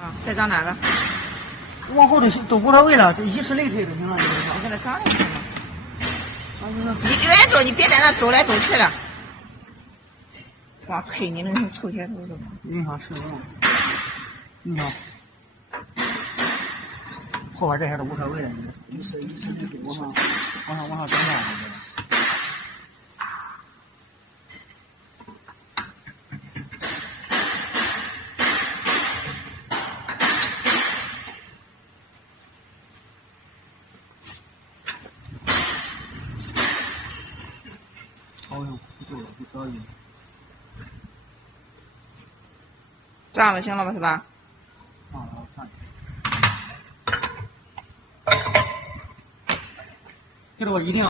啊，再长哪个？往后头都无所谓了，就以此类推就行了。我给它长就行了。你远远走，你别在那走来走去的。光推你那些臭鞋头子。你看是吗？你看，后边这些都无所谓了，以此类推，往上增加它这个。好像不够了，不可以。这样子行了吧，是吧？啊，我看。这个我一定要。